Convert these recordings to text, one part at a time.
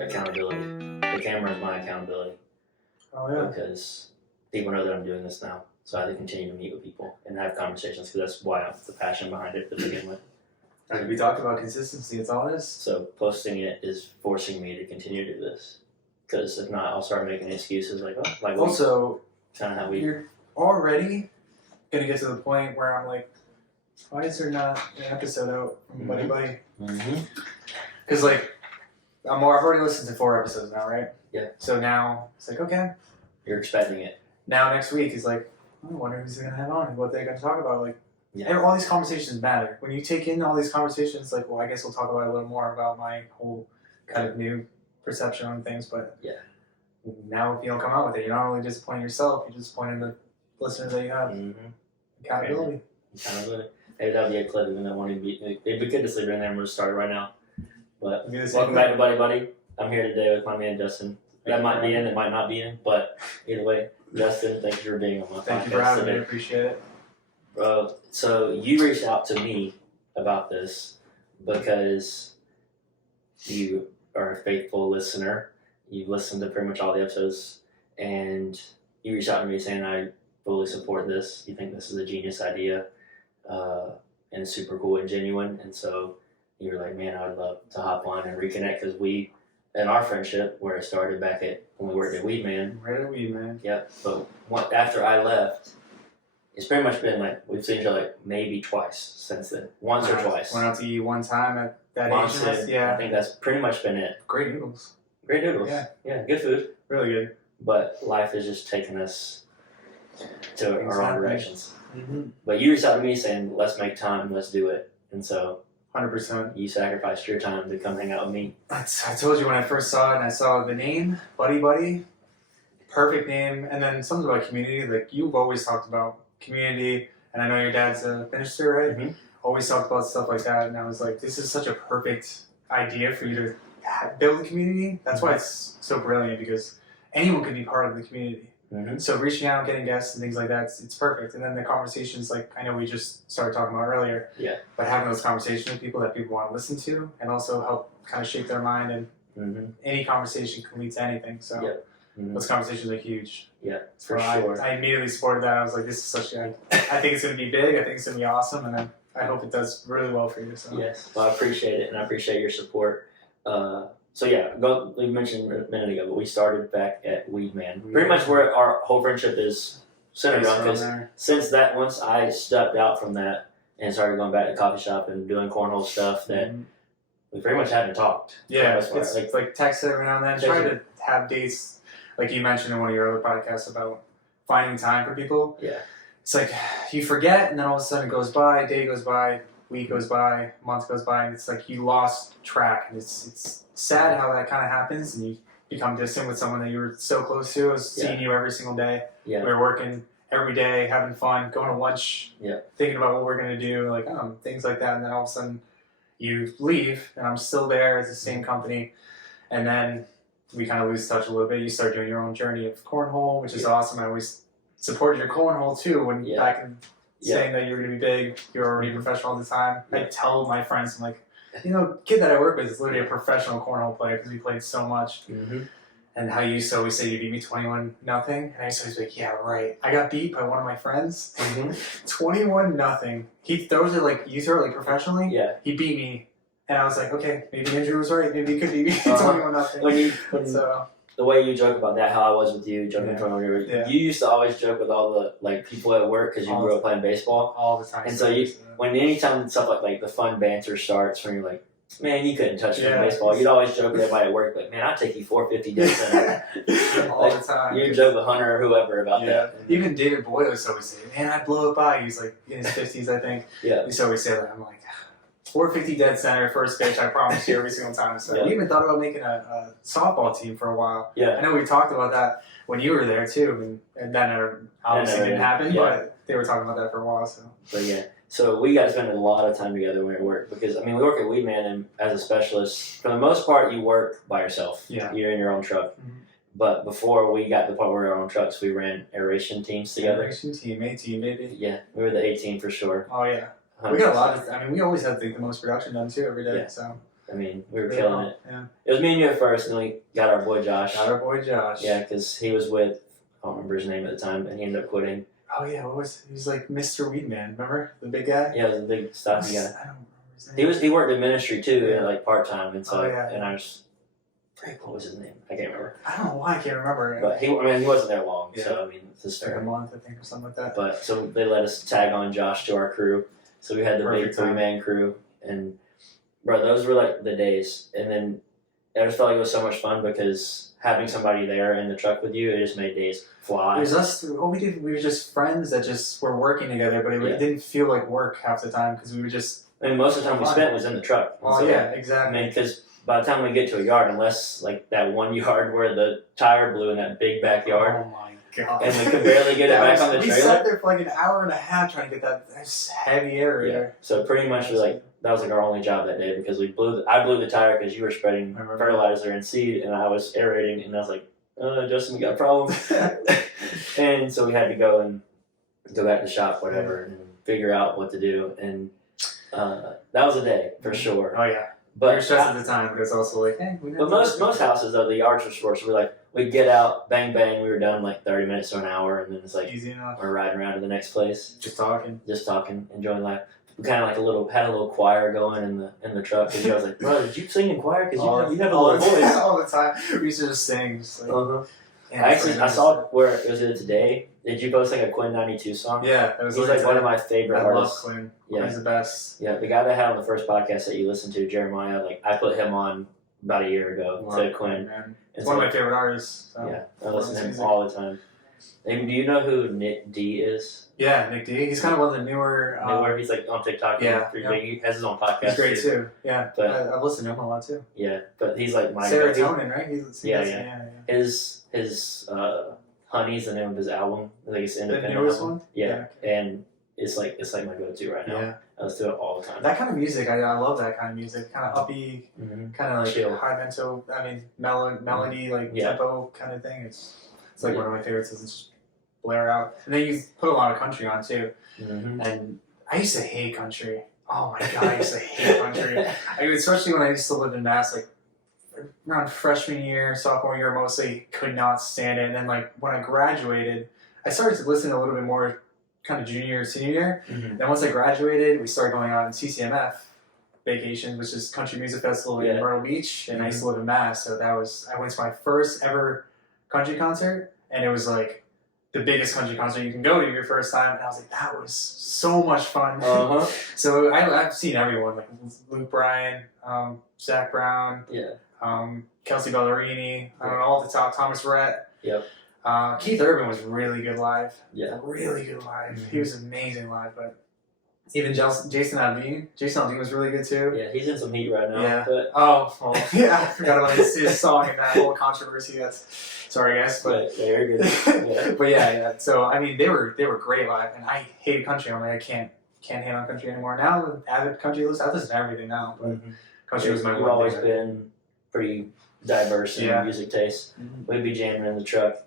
accountability. The camera is my accountability. Oh yeah. Because people know that I'm doing this now, so I have to continue to meet with people and have conversations because that's why I'm the passion behind it to begin with. Like we talked about consistency. It's all this. So posting it is forcing me to continue to do this. Because if not, I'll start making excuses like, oh, like Also, kind of how we. you're already gonna get to the point where I'm like, why is there not an episode out from Buddy Buddy? Because like, I've already listened to 4 episodes now, right? Yeah. So now it's like, okay. You're expecting it. Now next week is like, I wonder who's gonna have on, what they're gonna talk about. Like, Yeah. all these conversations matter. When you take in all these conversations, like, well, I guess we'll talk about a little more about my whole kind of new perception on things. But yeah, now if you don't come out with it, you're not only disappointing yourself, you're disappointing the listeners that you have. Accountability. Accountability. Maybe that'll be a clip, even though it won't even be. It'd be good to sleep in there and we'll start right now. But welcome back to Buddy Buddy. I'm here today with my man Justin. That might be in, it might not be in, but either way, Justin, thank you for being on my podcast. Thank you for having me. I appreciate it. Bro, so you reached out to me about this because you are a faithful listener. You've listened to pretty much all the episodes, and you reached out to me saying, I fully support this. You think this is a genius idea, and it's super cool and genuine. And so you were like, man, I would love to hop on and reconnect because we, in our friendship, where it started back at when we worked at Weedman. Right at Weedman. Yep. But after I left, it's pretty much been like we've seen each other like maybe twice since then. Once or twice. Went out to eat one time at that Asian. Yeah. I think that's pretty much been it. Great noodles. Great noodles. Yeah. Good food. Really good. But life has just taken us to our own directions. Mm-hmm. But you reached out to me saying, let's make time, let's do it. And so 100%. you sacrificed your time to come hang out with me. I told you when I first saw it and I saw the name, Buddy Buddy, perfect name. And then something about community, like you've always talked about community, and I know your dad's a minister, right? Mm-hmm. Always talked about stuff like that, and I was like, this is such a perfect idea for you to build a community. That's why it's so brilliant, because anyone can be part of the community. Mm-hmm. So reaching out, getting guests and things like that, it's perfect. And then the conversations, like I know we just started talking about earlier, but having those conversations with people that people want to listen to and also help kind of shape their mind, and any conversation can lead to anything. So those conversations are huge. Yeah, so for sure. I immediately supported that. I was like, this is such a, I think it's going to be big. I think it's going to be awesome. And I hope it does really well for you. So. Yes, well, I appreciate it, and I appreciate your support. We mentioned a minute ago, but we started back at Weedman. Pretty much where our whole friendship is centered around, because since that, once I stepped out from that and started going back to coffee shop and doing cornhole stuff, that we pretty much haven't talked. Yeah, it's like text every now and then. Try to have dates, like you mentioned in one of your other podcasts about finding time for people. Yeah. It's like you forget, and then all of a sudden it goes by, day goes by, week goes by, month goes by, and it's like you lost track. And it's sad how that kind of happens, and you become distant with someone that you were so close to. I was seeing you every single day. Yeah. We were working every day, having fun, going to lunch, thinking about what we're going to do, like things like that. And then all of a sudden you leave, and I'm still there as the same company. And then we kind of lose touch a little bit. You start doing your own journey of cornhole, which is awesome. I always supported your cornhole too when back in saying that you were going to be big. You were already professional all the time. I tell my friends, I'm like, kid that I work with is literally a professional cornhole player because we played so much. And how you used to always say you beat me 21-0, and I used to always be like, yeah, right. I got beat by one of my friends, 21-0. He throws it like you throw it like professionally. Yeah. He beat me, and I was like, okay, maybe Andrew was right. Maybe he could beat me 21-0. The way you joke about that, how I was with you, joking from you used to always joke with all the people at work because you grew up playing baseball all the time. And so anytime stuff like the fun banter starts, when you're like, man, you couldn't touch me in baseball. You'd always joke with everybody at work, like, man, I'd take you 450 dead center. all the time. You joke with Hunter or whoever about that. Even David Boyle used to always say, man, I'd blow it by. He's like in his 50s, I think. Yeah. He used to always say that. I'm like, 450 dead center, first pitch, I promise you, every single time. So we even thought about making a softball team for a while. Yeah. I know we talked about that when you were there too, and that obviously didn't happen, but they were talking about that for a while. So we got to spend a lot of time together when we work, because we work at Weedman, and as a specialist, for the most part, you work by yourself. Yeah. You're in your own truck. But before we got to the part where we were our own trucks, we ran aeration teams together. Aeration team, A-team, baby. Yeah, we were the A-team for sure. Oh, yeah. 100%. We got a lot of, we always had the most production done too every day. Yeah. So I mean, we were Yeah. killing it. Yeah. It was me and you at first, and then we got our boy Josh. Got our boy Josh. Yeah, because he was with, I don't remember his name at the time, and he ended up quitting. Oh yeah, he was like Mr. Weedman, remember? The big guy? Yeah, he was a big stocky guy. I don't remember his name. He worked in ministry too, like part-time, and so, yeah. and I was, what was his name? I can't remember. I don't know why I can't remember. But he wasn't there long, Yeah. so I mean, it's just like a fair. month, I think, or something like that. But so they let us tag on Josh to our crew, so we had the big Perfect time. 3-man crew, and bro, those were like the days. And then I just felt like it was so much fun because having somebody there in the truck with you, it just made days fly. It was us. What we did, we were just friends that just were working together, but it didn't feel like work half the time because we were just. I mean, most of the time we spent was in the truck. Oh so, yeah, I exactly. mean, because by the time we get to a yard, unless like that one yard where the tire blew in that big backyard, Oh my god! and we could barely get it back on the we trailer. sat there for like an hour and a half trying to get that heavy aerator. So pretty much that was like our only job that day because I blew the tire because you were spreading fertilizer and seed, and I was aerating, and I was like, Justin, we got a problem. And so we had to go back to the shop, whatever, and figure out what to do. And that was a day for sure. Oh yeah. But we were stressed at the time, but it's also like, hey, we but most houses though, the yards were short, so we'd get out, bang bang, we were done in like 30 minutes to an hour, and then it's like easy enough. we're riding around to the next place, Just talking, enjoying life. We kind of like had a little choir going in the truck, and I was like, bro, did you sing in choir? Because you have a little voice all the time. We used to just sing. Just like, I saw where it was today. Did you post like a Quinn 92 song? Yeah, it was. He's like one of my favorite artists. I love Quinn. Yeah, he's the best. Yeah, the guy that had on the first podcast that you listened to, Jeremiah. Like I put him on about a year ago to Quinn. Man. It's one of my favorite artists. So. Yeah, I listen to him all the time. And do you know who Nick D is? Yeah, Nick D. He's kind of one of the newer. He's like on TikTok. Yeah, he has his own podcast. He's great too. Yeah, but I've listened to him a lot too. Yeah, but he's like my Serotonin, right? Yeah. His Honey's the name of his album. Like it's independent. The newest album. one. Yeah, and it's like my go-to right now. Yeah. I listen to it all the time. That kind of music, I love that kind of music. Kind of uppy, kind of like chill, high mental. I mean, melody, like tempo kind of thing. It's like one of my favorites. It's just blare out, and then you put a lot of country on too. And I used to hate country. Oh my god, I used to hate country. Especially when I used to live in Mass, like around freshman year, sophomore year, mostly could not stand it. And then like when I graduated, I started to listen a little bit more kind of junior, senior year. Then once I graduated, we started going on CCMF vacation, which is Country Music Festival in Myrtle Beach. And I used to live in Mass. So I went to my first ever country concert, and it was like the biggest country concert you can go to your first time. And I was like, that was so much fun. So I've seen everyone, like Luke Bryan, Zach Brown, Kelsey Ballerini, all at the top, Thomas Rhett. Yep. Keith Urban was really good live. Yeah. Really good live. He was amazing live, but even Jason Aldean was really good too. Yeah, he's in some heat right now. Yeah. But yeah, I forgot about his song and that whole controversy. Sorry guys, but yeah, you're good. Yeah. But yeah. So I mean, they were great live, and I hated country. I'm like, I can't hate on country anymore. Now with avid country list, I listen to everything now. But country was my one. You've always been pretty diverse in music taste. We'd be jamming in the truck.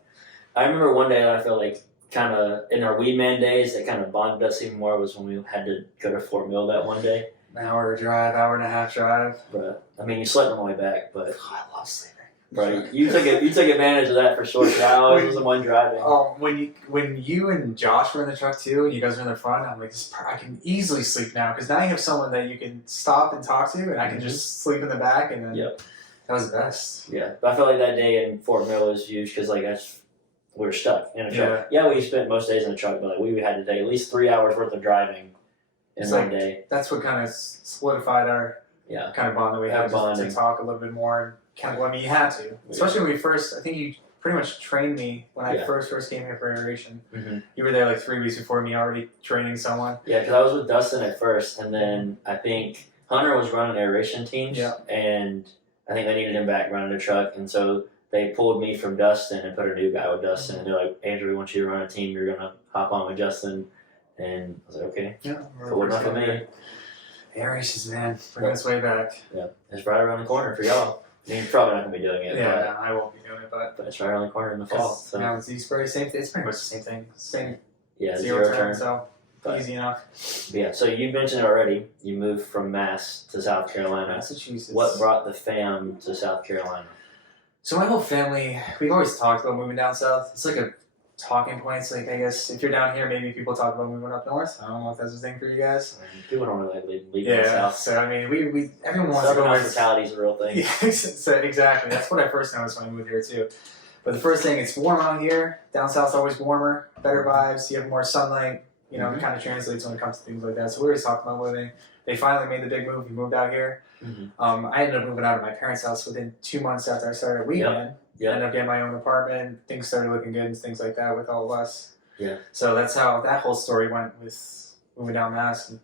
I remember one day that I felt like kind of in our Weed Man days that kind of bonded us even more was when we had to go to Fort Mill that one day. An hour and a half drive. But I mean, you slept on the way back, but I love sleeping. Right, you took advantage of that for sure. I always was the one driving. When you and Josh were in the truck too, and you guys were in the front, I'm like, I can easily sleep now because now you have someone that you can stop and talk to, and I can just sleep in the back, and then that was the best. Yeah, but I felt like that day in Fort Mill was huge because like we were stuck in a truck. Yeah, we spent most days in the truck, but like we had to take at least 3 hours worth of driving in one day. That's what kind of solidified our kind of bond that we had to talk a little bit more. I mean, you had to, especially when we first. I think you pretty much trained me when I first came here for aeration. You were there like 3 weeks before me, already training someone. Yeah, because I was with Dustin at first, and then I think Hunter was running aeration teams, and I think they needed him back running the truck, and so they pulled me from Dustin and put a new guy with Dustin, and they're like, Andrew, we want you to run a team. You're gonna hop on with Justin, and I was like, okay, cool enough for me. Aerations, man, bringing us way back. Yeah, it's right around the corner for y'all. I mean, you're probably not going to be doing it. Yeah, I won't be doing it, but it's right around the corner in the fall. So. Now it's Z-spray, same thing. It's pretty much the same thing. Same zero turn. So But, easy enough. Yeah. So you mentioned it already. You moved from Mass to South Carolina. Massachusetts. What brought the fam to South Carolina? So my whole family, we've always talked about moving down south. It's like a talking point. It's like, I guess if you're down here, maybe people talk about moving up north. I don't know if that's a thing for you guys. People don't really leave the South. So I mean, we everyone wants Southern to go. hospitality is a real thing. Yeah, so exactly. That's what I first noticed when I moved here too. But the first thing, it's warm out here. Down south's always warmer, better vibes. You have more sunlight. You know, it kind of translates when it comes to things like that. So we always talked about moving. They finally made the big move. We moved out here. I ended up moving out of my parents' house within 2 months after I started at Weekend. Yep. Ended up getting my own apartment. Things started looking good and things like that with all of us. Yeah. So that's how that whole story went with moving down Mass. And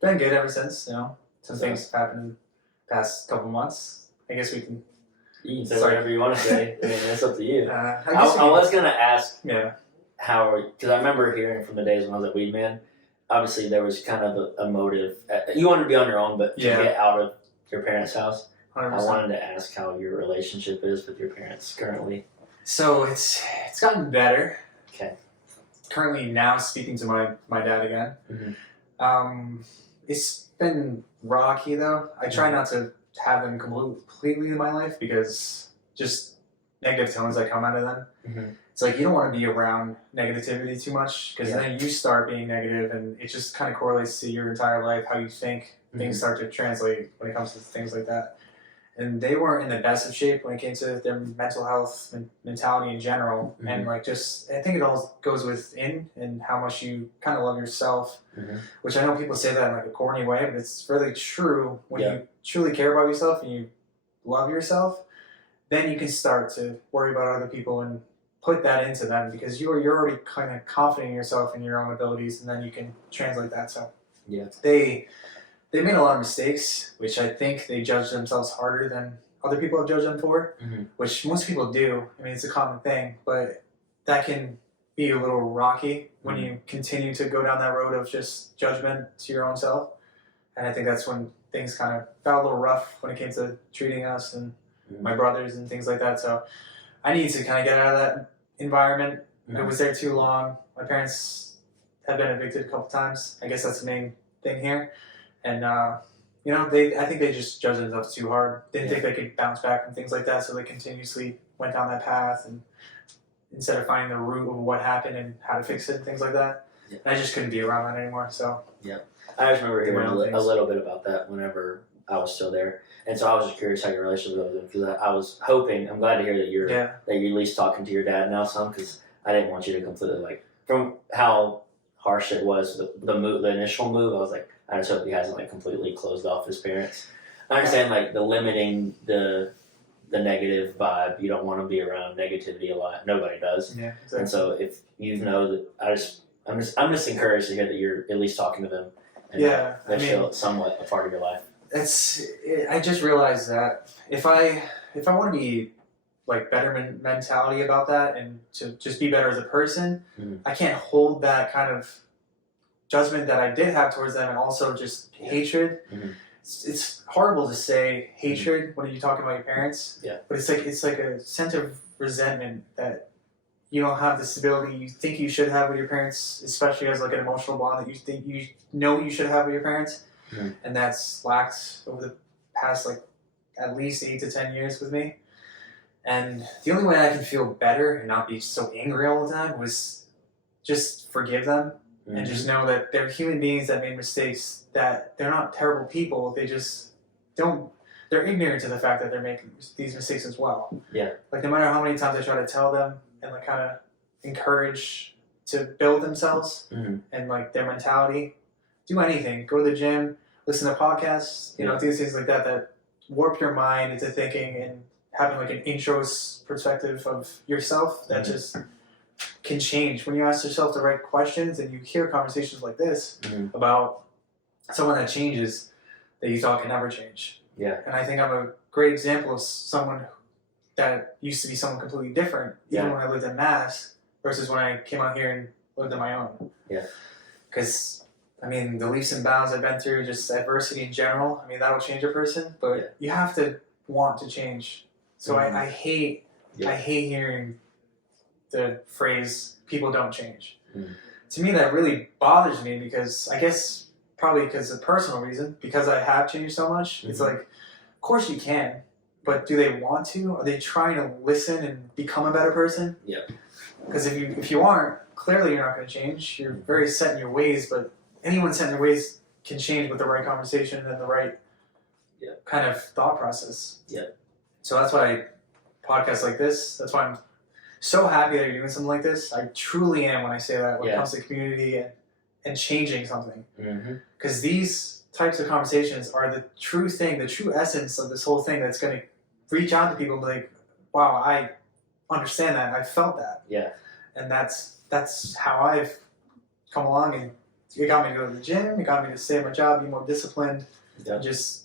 been good ever since. You know, some things have happened in the past couple months. I guess we can. You can say whatever you want to say. I mean, it's up to you. I was gonna ask. Yeah. How? Because I remember hearing from the days when I was at Weedman. Obviously, there was kind of a motive. You wanted to be on your own, but to get out of your parents' house. 100%. I wanted to ask how your relationship is with your parents currently. So it's gotten better. Okay. Currently now speaking to my dad again. It's been rocky though. I try not to have them completely in my life because just negative tones that come out of them. It's like you don't want to be around negativity too much because then you start being negative and it just kind of correlates to your entire life, how you think. Things start to translate when it comes to things like that. And they weren't in the best of shape when it came to their mental health mentality in general. And like just, I think it all goes within and how much you kind of love yourself, which I know people say that in like a corny way, but it's really true. When you truly care about yourself and you love yourself, then you can start to worry about other people and put that into them because you're already kind of confident in yourself and your own abilities, and then you can translate that. So they made a lot of mistakes, which I think they judge themselves harder than other people have judged them for, which most people do. I mean, it's a common thing, but that can be a little rocky when you continue to go down that road of just judgment to your own self. And I think that's when things kind of got a little rough when it came to treating us and my brothers and things like that. So I needed to kind of get out of that environment. I was there too long. My parents have been evicted a couple times. I guess that's the main thing here. And, you know, I think they just judged themselves too hard. They didn't think they could bounce back from things like that, so they continuously went down that path and instead of finding the root of what happened and how to fix it and things like that. And I just couldn't be around that anymore, so. Yeah. I just remember hearing a little bit about that whenever I was still there. And so I was just curious how your relationship was with him because I was hoping, I'm glad to hear that you're at least talking to your dad now some because I didn't want you to completely, like, from how harsh it was, the initial move, I was like, I just hope he hasn't like completely closed off his parents. I understand like the limiting the negative vibe. You don't want to be around negativity a lot. Nobody does. Yeah, exactly. And so if you know that, I'm just encouraged to hear that you're at least talking to them. And they're still somewhat a part of your life. I just realized that if I want to be like better mentality about that and to just be better as a person, I can't hold that kind of judgment that I did have towards them and also just hatred. It's horrible to say hatred when you're talking about your parents. Yeah. But it's like a sense of resentment that you don't have the stability you think you should have with your parents, especially as like an emotional bond that you think you should have with your parents. And that's lacked over the past like at least 8 to 10 years with me. And the only way I can feel better and not be so angry all the time was just forgive them. And just know that they're human beings that made mistakes, that they're not terrible people. They just they're ignorant to the fact that they're making these mistakes as well. Yeah. Like no matter how many times I try to tell them and like kind of encourage to build themselves and like their mentality, do anything, go to the gym, listen to podcasts, you know, do things like that warp your mind into thinking and having like an intro perspective of yourself that just can change when you ask yourself the right questions and you hear conversations like this about someone that changes that you thought can never change. Yeah. And I think I'm a great example of someone that used to be someone completely different, even when I lived in Mass versus when I came out here and lived on my own. Yeah. Because, I mean, the leaps and bounds I've been through, just adversity in general, I mean, that'll change a person, but you have to want to change. So I hate hearing the phrase "people don't change," to me that really bothers me because I guess probably because of personal reason, because I have changed so much. It's like, of course you can, but do they want to? Are they trying to listen and become a better person? Yeah. Because if you aren't, clearly you're not going to change. You're very set in your ways, but anyone set in their ways can change with the right conversation and the right kind of thought process. Yeah. So that's why podcasts like this, that's why I'm so happy that you're doing something like this. I truly am when I say that when it comes to community and changing something. Because these types of conversations are the true thing, the true essence of this whole thing that's going to reach out to people and be like, wow, I understand that. I felt that. Yeah. And that's how I've come along, and it got me to go to the gym. It got me to stay at my job, be more disciplined, and just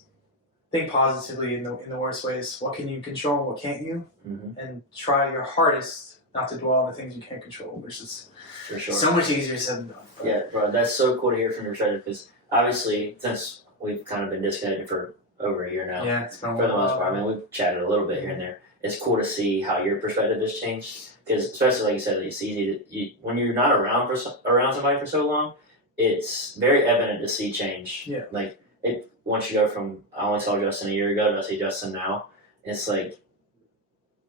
think positively in the worst ways. What can you control and what can't you? And try your hardest not to dwell on the things you can't control, which is for sure so much easier said than done. But yeah, bro, that's so cool to hear from your perspective because obviously since we've kind of been disconnected for over a year now, it's been for the most part, I mean, we've chatted a little bit here and there. It's cool to see how your perspective has changed because, especially like you said, it's easy to when you're not around somebody for so long, it's very evident to see change. Yeah. Like once you go from I only saw Justin a year ago to I see Justin now, it's like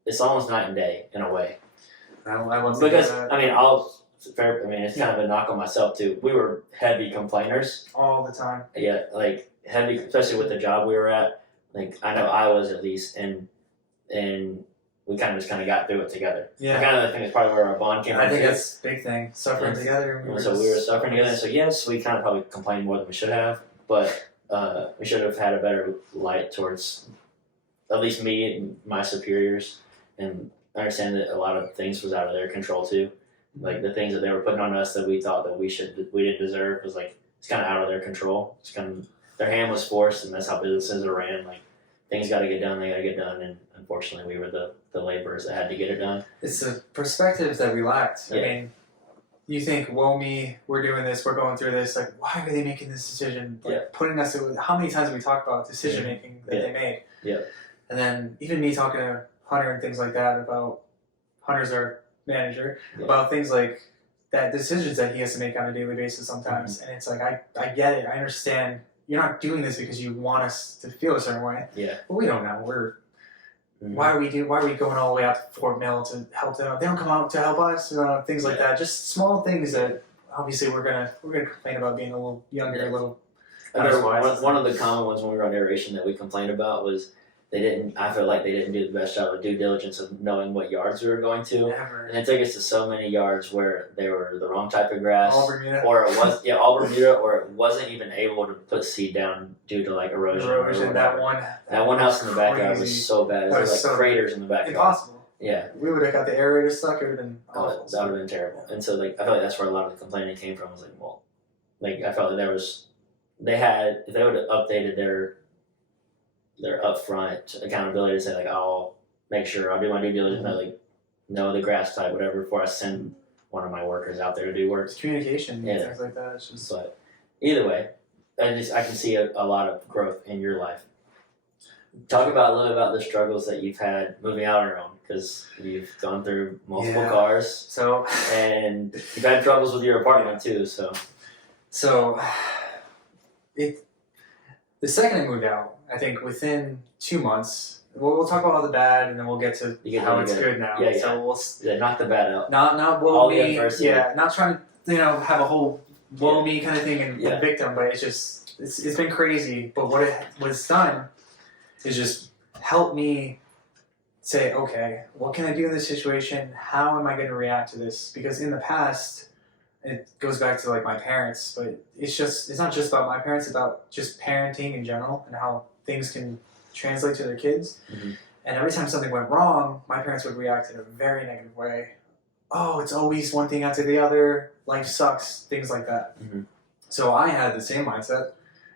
it's almost night and day in a way. I love because that. I mean it's kind of a knock on myself too. We were heavy complainers all the time. Yeah, like heavy, especially with the job we were at. Like I know I was at least, and we kind of got through it together. Yeah, I think it's probably where our bond came from. I think that's a big thing. Suffering together. We were suffering together. So yes, we kind of probably complained more than we should have, but we should have had a better light towards at least me and my superiors, and I understand that a lot of things was out of their control too. Like the things that they were putting on us that we thought that we didn't deserve was like it's kind of out of their control. It's kind of their hand was forced, and that's how businesses are ran. Like things got to get done, and unfortunately, we were the laborers that had to get it done. It's the perspective that we lacked. Yeah. I mean, you think, "Woe me, we're doing this, we're going through this. Like, why are they making this decision? Like, putting us. How many times have we talked about decision making that they made? Yeah. And then even me talking to Hunter and things like that about Hunter's our manager about things like that decisions that he has to make on a daily basis sometimes, and it's like I get it, I understand. You're not doing this because you want us to feel a certain way. Yeah. But we don't know. Why are we going all the way out to Fort Mill to help them? They don't come out to help us. Things like that. Just small things that obviously we're gonna complain about being a little younger, a little. One of the common ones when we were on aeration that we complained about was I feel like they didn't do the best job of due diligence of knowing what yards we were going to. Never. And it took us to so many yards where they were the wrong type of grass. All Bermuda. Or it was, all Bermuda, or it wasn't even able to put seed down due to like erosion. That one house in the backyard was so bad. There was like craters in the backyard. Impossible. Yeah. We would have got the aerator stuck. It would have been awful. That would have been terrible. And so like I felt like that's where a lot of the complaining came from. I was like, well, like I felt like if they would have updated their upfront accountability to say like I'll make sure I'll do my due diligence, like know the grass type, whatever, before I send one of my workers out there to do work. It's communication and things like that. It's just. But either way, I can see a lot of growth in your life. Talk a little bit about the struggles that you've had moving out on your own, because you've gone through multiple cars. So. And you've had troubles with your apartment too. So. The second I moved out, I think within 2 months, we'll talk about all the bad, and then we'll get to how it's good now. Yeah, So knock the bad out. Not woe me. Not trying to have a whole woe me kind of thing and victim, but it's been crazy. But what it's done is just help me say, okay, what can I do in this situation? How am I going to react to this? Because in the past, it goes back to like my parents, but it's not just about my parents, it's about just parenting in general and how things can translate to their kids. And every time something went wrong, my parents would react in a very negative way. Oh, it's always one thing after the other, life sucks, things like that. So I had the same mindset,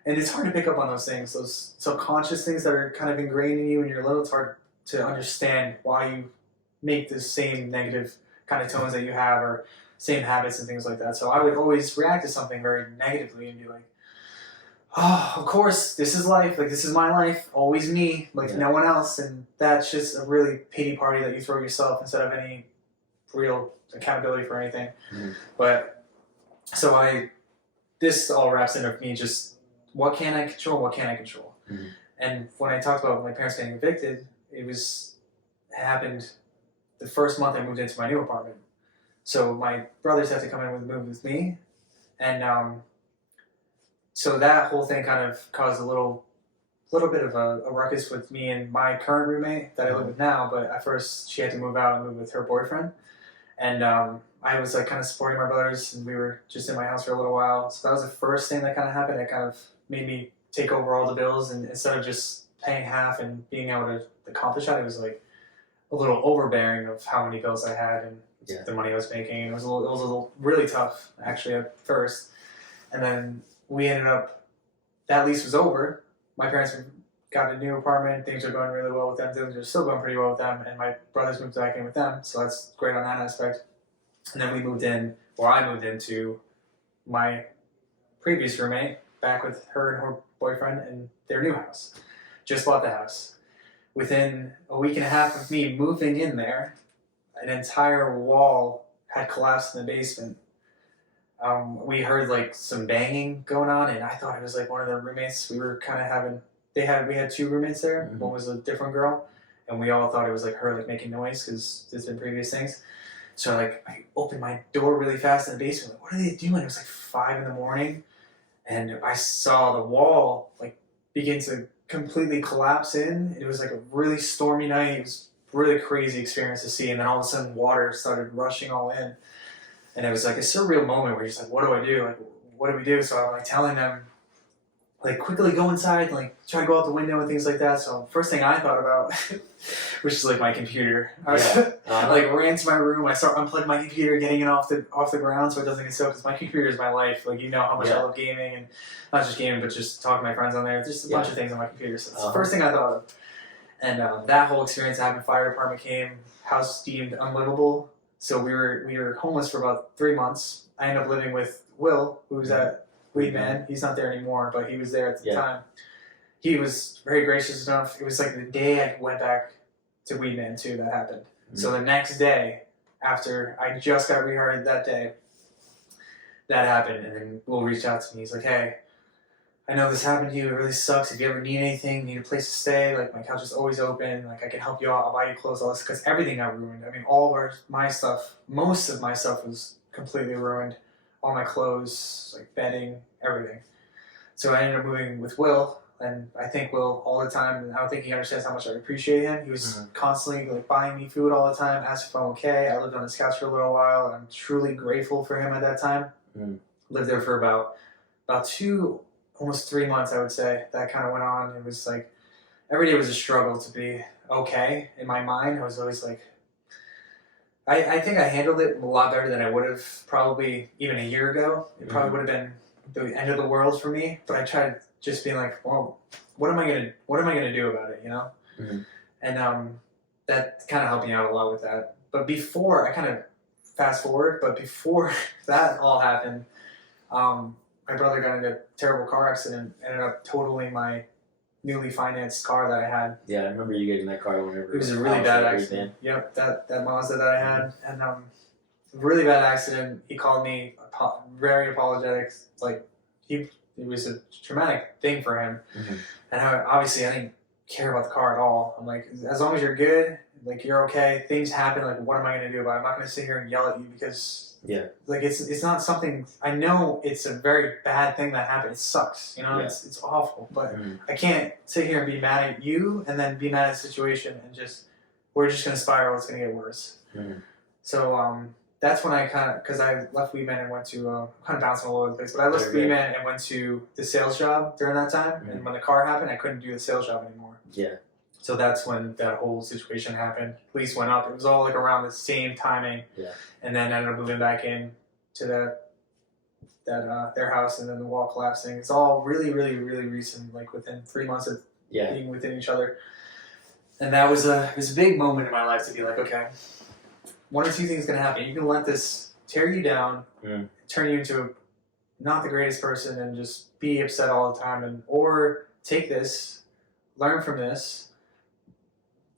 and it's hard to pick up on those things, those subconscious things that are kind of ingrained in you when you're little. It's hard to understand why you make the same negative kind of tones that you have, or same habits and things like that. So I would always react to something very negatively and be like, oh, of course, this is life. Like, this is my life. Always me. Like, no one else. And that's just a really pity party that you throw yourself instead of any real accountability for anything. But So this all wraps into me just what can I control, what can't I control. Mm-hmm. And when I talked about my parents getting evicted, it happened the first month I moved into my new apartment. So my brothers had to come in and move with me, and so that whole thing kind of caused a little bit of a ruckus with me and my current roommate that I live with now. But at first, she had to move out and move with her boyfriend, and I was like kind of supporting my brothers, and we were just in my house for a little while. So that was the first thing that kind of happened. That kind of made me take over all the bills, and instead of just paying half and being able to accomplish that, it was like a little overbearing of how many bills I had and the money I was making. It was a little really tough actually at first, and then we ended up, that lease was over. My parents got a new apartment. Things are going really well with them. Things are still going pretty well with them, and my brothers moved back in with them, so that's great on that aspect. And then I moved into my previous roommate, back with her and her boyfriend in their new house. Just bought the house. Within a week and a half of me moving in there, an entire wall had collapsed in the basement. We heard like some banging going on, and I thought it was like one of the roommates. We were kind of having. We had two roommates there. Mm-hmm. One was a different girl, and we all thought it was like her like making noise because there's been previous things. So like I opened my door really fast in the basement. Like, what are they doing? It was like 5 a.m, and I saw the wall like begin to completely collapse in. It was like a really stormy night. It was a really crazy experience to see, and then all of a sudden water started rushing all in. And it was like a surreal moment where you're just like, what do I do? Like, what do we do? So I'm like telling them, like, quickly go inside and like try to go out the window and things like that. So first thing I thought about, which is like my computer. I like ran to my room. I start unplugging my computer, getting it off the ground so it doesn't get soaked. Because my computer is my life. Like, you know how much I love gaming, and not just gaming, but just talking to my friends on there. There's just a bunch of things on my computer. So it's the first thing I thought of. And that whole experience happened. Fire department came. House deemed unlivable. So we were homeless for about 3 months. I ended up living with Will, who's at Weedman. He's not there anymore, but he was there at the time. He was very gracious enough. It was like the day I went back to Weedman too that happened. Mm-hmm. So the next day, after I just got rehired that day, that happened. And then Will reached out to me. He's like, hey, I know this happened to you. It really sucks. If you ever need anything, need a place to stay, like my couch is always open. Like I can help you out. I'll buy you clothes, all this, because everything got ruined. I mean, my stuff, most of my stuff was completely ruined. All my clothes, like bedding, everything. So I ended up moving with Will, and I thank Will all the time. And I don't think he understands how much I appreciate him. He was constantly like buying me food all the time, asking if I'm okay. I lived on his couch for a little while, and I'm truly grateful for him at that time. Lived there for about 2. Almost 3 months, I would say, that kind of went on. It was like, every day was a struggle to be okay. In my mind, I was always like, I think I handled it a lot better than I would have probably even a year ago. It probably would have been the end of the world for me. But I tried just being like, well, what am I gonna do about it, you know? Mm-hmm. And that kind of helped me out a lot with that. But before, I kind of fast forward, but before that all happened, my brother got into a terrible car accident, ended up totaling my newly financed car that I had. Yeah, I remember you getting that car whenever. It was a really bad accident. Yep, that Mazda that I had. And really bad accident. He called me very apologetic. Like, it was a traumatic thing for him. Mm-hmm. And obviously I didn't care about the car at all. I'm like, as long as you're good, like you're okay, things happen, like what am I going to do about it? I'm not going to sit here and yell at you because like it's not something, I know it's a very bad thing that happened. It sucks, you know, it's awful, but I can't sit here and be mad at you and then be mad at the situation and we're just going to spiral, it's going to get worse. So that's when I kind of, because I left Weedman and went to, kind of bouncing all over the place, but I left Weedman and went to the sales job during that time, and when the car happened, I couldn't do the sales job anymore. So that's when that whole situation happened. Lease went up. It was all like around the same timing. And then I ended up moving back in to their house, and then the wall collapsing. It's all really, really, really recent, like within 3 months of being within each other. And that was it was a big moment in my life to be like, okay, one or two things can happen. You can let this tear you down, turn you into not the greatest person, and just be upset all the time, or take this, learn from this.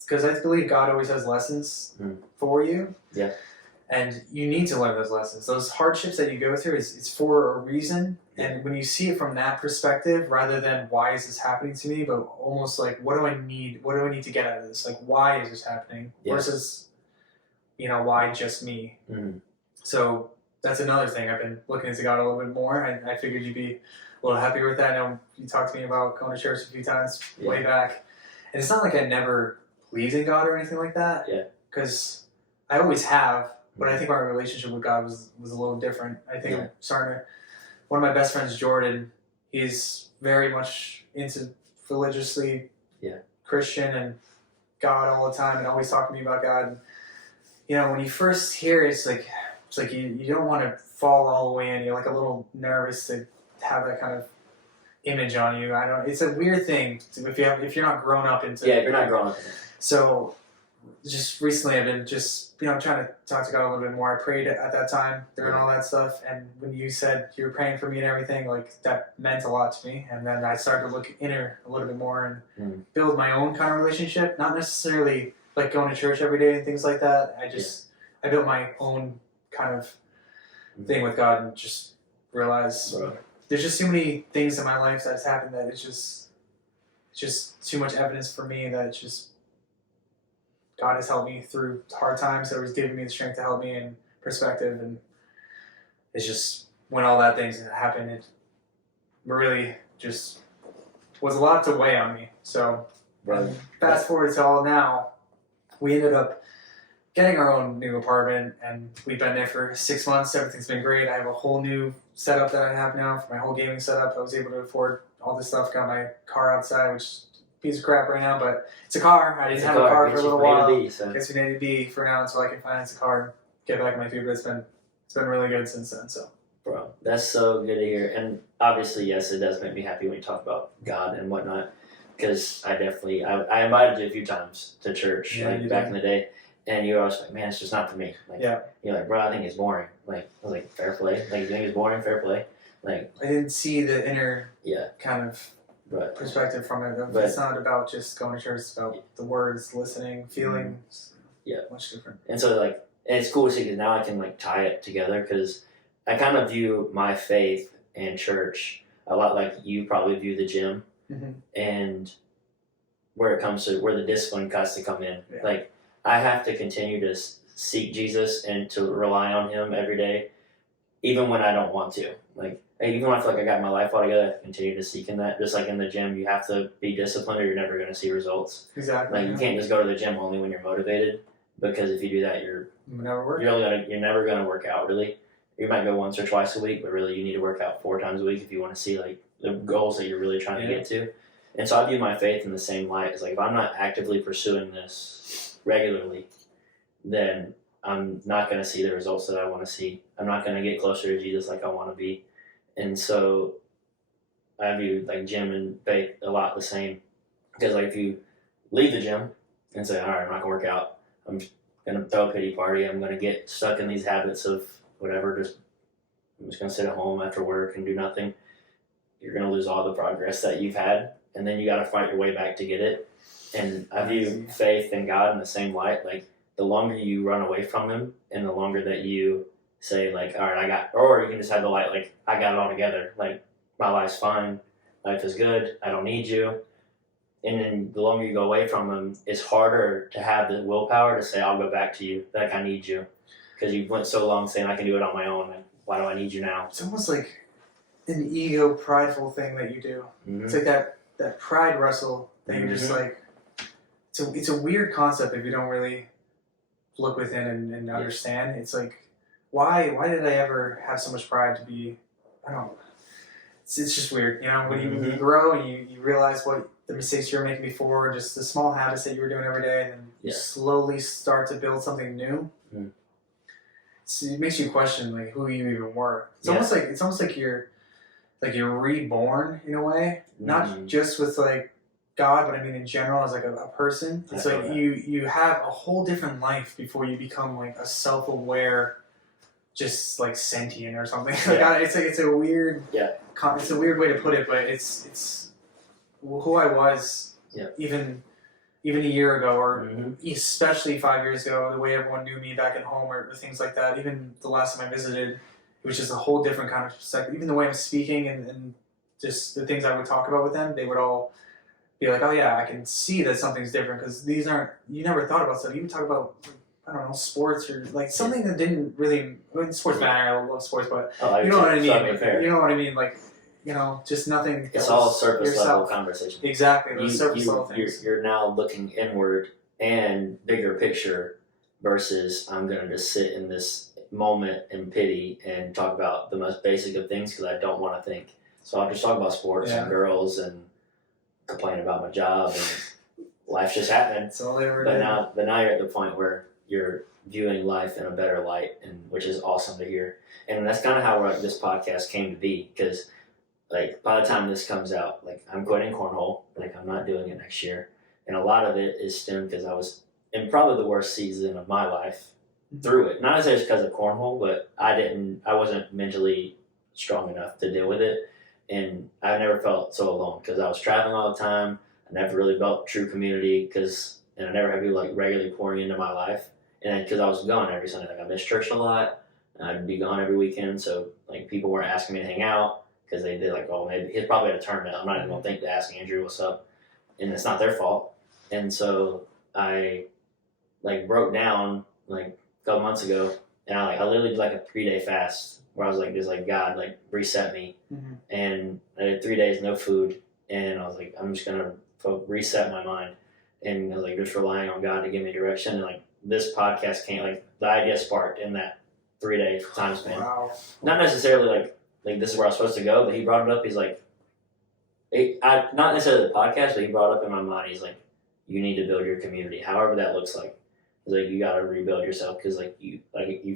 Because I believe God always has lessons for you. And you need to learn those lessons. Those hardships that you go through, it's for a reason. And when you see it from that perspective, rather than why is this happening to me, but almost like what do I need? What do I need to get out of this? Like why is this happening? Versus, why just me? Mm. So that's another thing. I've been looking into God a little bit more. I figured you'd be a little happier with that. I know you talked to me about going to church a few times way back. And it's not like I never believed in God or anything like that. Yeah. Because I always have, but I think my relationship with God was a little different. I think I'm starting to... One of my best friends, Jordan, he's very much into religiously Christian and God all the time and always talking to me about God. And, when you first hear it, it's like you don't want to fall all the way in. You're like a little nervous to have that kind of image on you. It's a weird thing if you're not grown up into if you're not grown up in it. So just recently I've been trying to talk to God a little bit more. I prayed at that time during all that stuff, and when you said you were praying for me and everything, like that meant a lot to me. And then I started to look inner a little bit more and build my own kind of relationship, not necessarily like going to church every day and things like that. I built my own kind of thing with God and just realized there's just too many things in my life that's happened that it's just too much evidence for me that it's just God has helped me through hard times. That was giving me the strength to help me in perspective, and it's just when all that things happened, it really just was a lot to weigh on me. So fast forward to all now, we ended up getting our own new apartment, and we've been there for 6 months. Everything's been great. I have a whole new setup that I have now for my whole gaming setup. I was able to afford all this stuff. Got my car outside, which is a piece of crap right now, but it's a car. I didn't have a car for a little while. It's an A to B for now until I can finance a car and get back on my feet. But it's been really good since then. So, bro, that's so good to hear. And obviously, yes, it does make me happy when you talk about God and whatnot. Because I invited you a few times to church back in the day. And you were always like, man, it's just not for me. You're like, bro, I think it's boring. I was like, fair play. You think it's boring? Fair play. I didn't see the inner kind of perspective from it. It's not about just going to church. It's about the words, listening, feelings. Much different. And so, and it's cool to see because now I can, tie it together because I kind of view my faith and church a lot like you probably view the gym. Mm-hmm. And where it comes to where the discipline has to come in. I have to continue to seek Jesus and to rely on Him every day, even when I don't want to. Even when I feel like I got my life all together, I have to continue to seek in that. Just like in the gym, you have to be disciplined or you're never going to see results. Exactly. You can't just go to the gym only when you're motivated, because if you do that, you're never going to work out, really. You might go once or twice a week, but really you need to work out 4 times a week if you want to see the goals that you're really trying to get to. And so I view my faith in the same light. It's if I'm not actively pursuing this regularly, then I'm not going to see the results that I want to see. I'm not going to get closer to Jesus like I want to be. And so I view gym and faith a lot the same. Because if you leave the gym and say, all right, I'm not going to work out, I'm going to throw a pity party, I'm going to get stuck in these habits of whatever, I'm just going to sit at home after work and do nothing, you're going to lose all the progress that you've had. And then you got to fight your way back to get it. And I view faith and God in the same light. The longer you run away from Him and the longer that you say, all right, or you can just have the light, I got it all together. My life's fine. Life is good. I don't need you. And then the longer you go away from Him, it's harder to have the willpower to say, I'll go back to you. I need you. Because you went so long saying, I can do it on my own. Why do I need you now? It's almost like an ego, prideful thing that you do. Mm-hmm. It's like that pride wrestle that you're just it's a weird concept if you don't really look within and understand. It's why did I ever have so much pride to be, I don't know. It's just weird. When you grow and you realize what the mistakes you were making before, just the small habits that you were doing every day, and then you slowly start to build something new. Mm. It makes you question who you even were. It's almost like you're reborn in a way, not just with God, but I mean in general as a person. It's you have a whole different life before you become a self-aware, just sentient or something. It's a weird it's a weird way to put it, but it's who I was even even a year ago, or Mm-hmm. especially 5 years ago, the way everyone knew me back at home, or things like that. Even the last time I visited, it was just a whole different kind of perspective. Even the way I'm speaking and just the things I would talk about with them, they would all be like, "Oh yeah, I can see that something's different because these aren't. You never thought about stuff. You would talk about, I don't know, sports or like something that didn't really. I mean, sports matter. I love sports, but you know what I mean. You know what I mean, like." Just nothing. It's all surface level conversation. Exactly, those surface level things. You're now looking inward and bigger picture versus I'm going to just sit in this moment in pity and talk about the most basic of things because I don't want to think. So I'll just talk about sports and girls and complain about my job and life's just happening. That's all they ever but did. now you're at the point where you're viewing life in a better light, and which is awesome to hear. And that's kind of how this podcast came to be because. Like, by the time this comes out, like, I'm quitting cornhole. Like, I'm not doing it next year. And a lot of it is stemmed because I was in probably the worst season of my life through it. Not necessarily because of cornhole, but I wasn't mentally strong enough to deal with it. And I never felt so alone because I was traveling all the time. I never really felt true community and I never had people, like, regularly pouring into my life. And because I was gone every Sunday. Like, I missed church a lot. I'd be gone every weekend. So, like, people weren't asking me to hang out. Because they did like, oh, maybe he's probably at a tournament. I'm not even going to think to ask Andrew what's up. And it's not their fault. And so I like broke down like a couple months ago. And I literally did like a 3-day fast where I was like, just like, God, like reset me. Mm-hmm. And I did 3 days, no food. And I was like, I'm just going to reset my mind. And I was like, just relying on God to give me direction. And like this podcast came, like the idea sparked in that 3-day time span. Wow. Not necessarily like this is where I was supposed to go, but he brought it up. He's like, not necessarily the podcast, but he brought up in my mind, he's like, you need to build your community, however that looks like. He's like, you got to rebuild yourself because you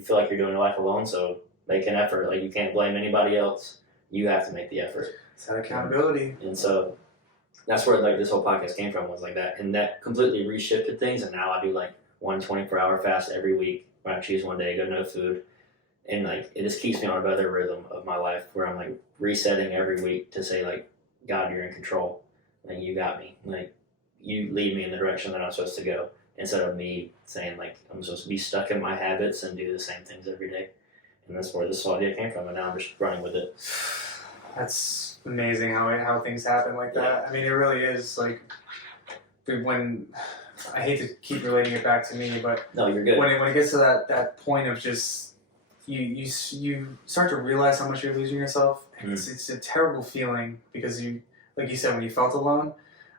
feel like you're doing your life alone, so make an effort. Like, you can't blame anybody else. You have to make the effort. It's that accountability. And so that's where like this whole podcast came from, was like that. And that completely reshifted things. And now I do like 1 24-hour fast every week where I choose one day, go no food. And like it just keeps me on a better rhythm of my life where I'm like resetting every week to say like, God, you're in control. Like, you got me. Like, you lead me in the direction that I'm supposed to go, instead of me saying like I'm supposed to be stuck in my habits and do the same things every day. And that's where this whole idea came from, and now I'm just running with it. That's amazing how things happen like that. I mean, it really is like when I hate to keep relating it back to me, but no, you're good. When it gets to that point of just you start to realize how much you're losing yourself. It's a terrible feeling because you, like you said, when you felt alone.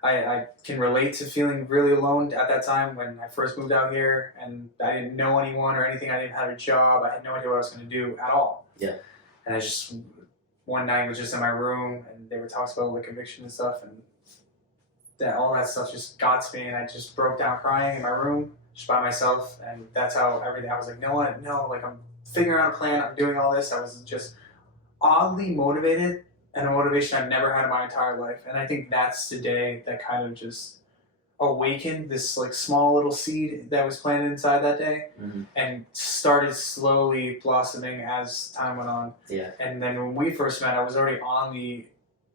I can relate to feeling really alone at that time when I first moved out here and I didn't know anyone or anything. I didn't have a job. I had no idea what I was going to do at all. Yeah. And I just, one night was just in my room and they were talking about like eviction and stuff, and all that stuff just got to me, and I just broke down crying in my room just by myself. And that's how everything, I was like, no, like I'm figuring out a plan. I'm doing all this. I was just oddly motivated. And a motivation I've never had in my entire life. And I think that's the day that kind of just awakened this like small little seed that was planted inside that day, and started slowly blossoming as time went on. Yeah. And then when we first met, I was already on the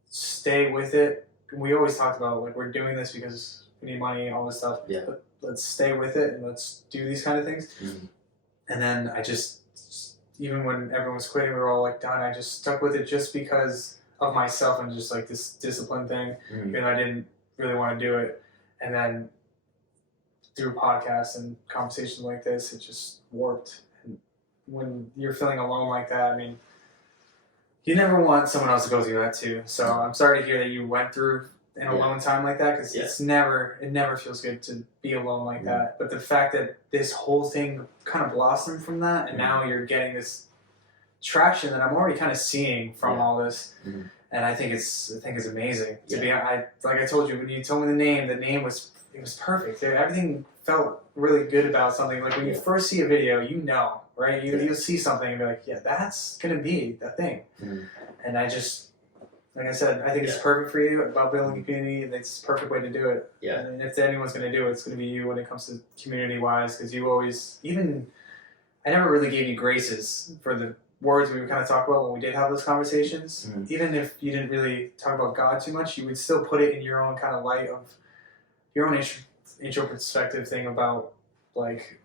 stay with it. We always talked about like, we're doing this because we need money, all this stuff. Yeah. But let's stay with it and let's do these kind of things. And then I just, even when everyone was quitting, we were all like done. I just stuck with it just because of myself and just like this discipline thing, and I didn't really want to do it. And then through podcasts and conversations like this, it just warped. And when you're feeling alone like that, I mean, you never want someone else to go through that too. So I'm sorry to hear that you went through an alone time like that, because it never feels good to be alone like that. But the fact that this whole thing kind of blossomed from that, and now you're getting this traction that I'm already kind of seeing from all this, and I think it's amazing. To be, like I told you, when you told me the name was perfect. Everything felt really good about something. Like when you first see a video, right? You'll see something and be like, yeah, that's gonna be the thing. And I just, like I said, I think it's perfect for you about building a community, and it's the perfect way to do it. Yeah. And if anyone's gonna do it, it's gonna be you when it comes to community wise, because you always, I never really gave you graces for the words we would kind of talk about when we did have those conversations. Even if you didn't really talk about God too much, you would still put it in your own kind of light of your own introspective thing about like